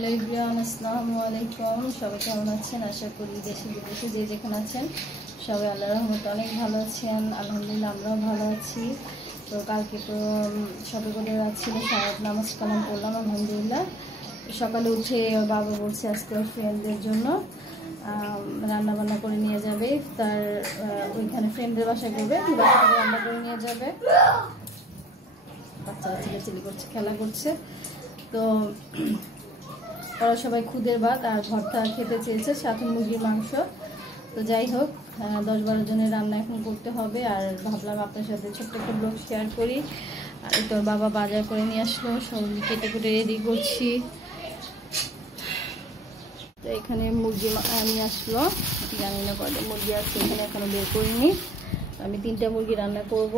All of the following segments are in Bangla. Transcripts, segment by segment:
হ্যালো এভরিওয়ান, আসসালামু আলাইকুম। সবাই কেমন আছেন? আশা করি দেশে বিদেশে যে যেখানে আছেন সবাই আল্লাহর রহমতে অনেক ভালো আছেন। আলহামদুলিল্লাহ আমরাও ভালো আছি। তো কালকে তো সবে করে ছিল, সারাত নামাজ কালাম পড়লাম আলহামদুলিল্লাহ। সকালে উঠে বাবা বলছে আজকে ফ্রেন্ডদের জন্য রান্না বান্না করে নিয়ে যাবে। তার ওইখানে ফ্রেন্ডদের বাসায় করবে, বাসা থেকে রান্না করে নিয়ে যাবে। বাচ্চারা চিল্লাচিল্লি করছে, খেলা করছে। তো ওরা সবাই খুদের ভাত আর ভর্তা খেতে চেয়েছে, সাথে মুরগির মাংস। তো যাই হোক, 10-12 জনের রান্না এখন করতে হবে। আর ভাবলাম আপনার সাথে ছোট্ট একটা ব্লগ শেয়ার করি। আর তোর বাবা বাজার করে নিয়ে আসলো, সবজি কেটে কুটে রেডি করছি। তো এখানে মুরগি নিয়ে আসলো, জানি না কয়টা মুরগি আছে এখানে, এখনো বের করিনি। আমি 3টা মুরগি রান্না করব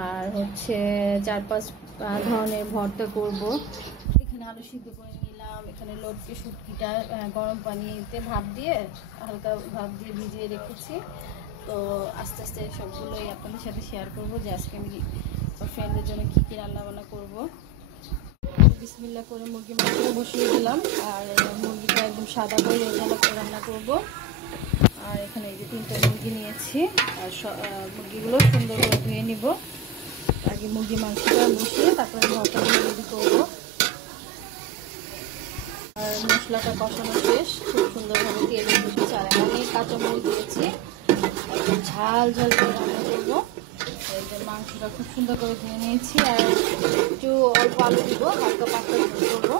আর হচ্ছে 4-5 ধরনের ভর্তা করব। এখানে আলু সিদ্ধ করে নিলাম। এখানে লটকে শুটকিটা গরম পানিতে হালকা ভাপ দিয়ে ভিজিয়ে রেখেছি। তো আস্তে আস্তে সবগুলোই আপনাদের সাথে শেয়ার করব যে আজকে আমি ফ্রেন্ডদের জন্য কী কী রান্নাবান্না করব। বিসমিল্লাহ করে মুরগি মাংসটা বসিয়ে দিলাম। আর মুরগিটা একদম সাদা করে রেজালা করে রান্না করব। আর এখানে এই যে 3টা মুরগি নিয়েছি। আর মুরগিগুলো সুন্দর করে ধুয়ে নিব। আগে মুরগি মাংসটা বসিয়ে তারপরে ভর্তাগুলো রেডি করবো। আর মশলাটা কষানো শেষ, খুব সুন্দরভাবে তেল উঠেছে। আর অনেক কাঁচামরিচ দিয়েছি, একদম ঝাল ঝাল করে রান্না করবো। এই যে মাংসটা খুব সুন্দর করে ধুয়ে নিয়েছি। আর একটু অল্প আলু দিব, হালকা পাতলা ঝোল করবো।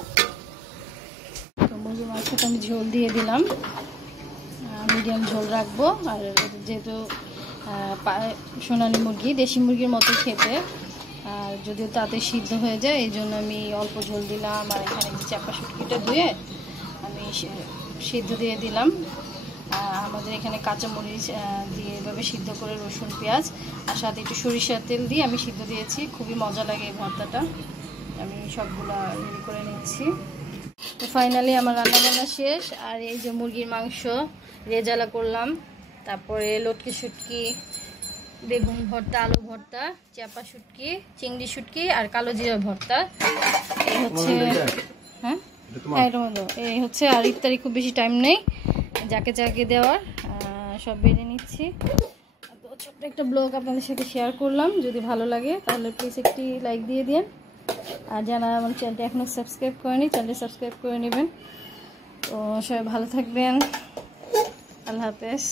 তো মুরগি মাংসটা আমি ঝোল দিয়ে দিলাম, মিডিয়াম ঝোল রাখবো। আর যেহেতু সোনালি মুরগি, দেশি মুরগির মতো খেতে, আর যদিও তাতে সিদ্ধ হয়ে যায়, এই জন্য আমি অল্প ঝোল দিলাম। আর এখানে চাপা শুটকিটা ধুয়ে আমি সিদ্ধ দিয়ে দিলাম। আমাদের এখানে কাঁচামরিচ দিয়ে এভাবে সিদ্ধ করে রসুন পেঁয়াজ আর সাথে একটু সরিষার তেল দিয়ে আমি সিদ্ধ দিয়েছি। খুবই মজা লাগে এই ভর্তাটা। আমি সবগুলা রেডি করে নিচ্ছি। তো ফাইনালি আমার রান্নাবান্না শেষ। আর এই যে মুরগির মাংস রেজালা করলাম, তারপরে লটকে শুটকি, বেগুন ভর্তা, আলু ভর্তা, চাপা শুটকি, চিংড়ি শুটকি আর কালো জিরা ভর্তা। এই হচ্ছে এই হচ্ছে। আর ইফতারি খুব বেশি টাইম নেই, যাকে যাকে দেওয়ার সব বেড়ে নিচ্ছি। তো ছোট্ট একটা ব্লগ আপনাদের সাথে শেয়ার করলাম। যদি ভালো লাগে তাহলে প্লিজ একটি লাইক দিয়ে দিন। আর যারা আমার চ্যানেলটা এখনও সাবস্ক্রাইব করেনি, চ্যানেলটি সাবস্ক্রাইব করে নেবেন। তো সবাই ভালো থাকবেন। আল্লাহ হাফেজ।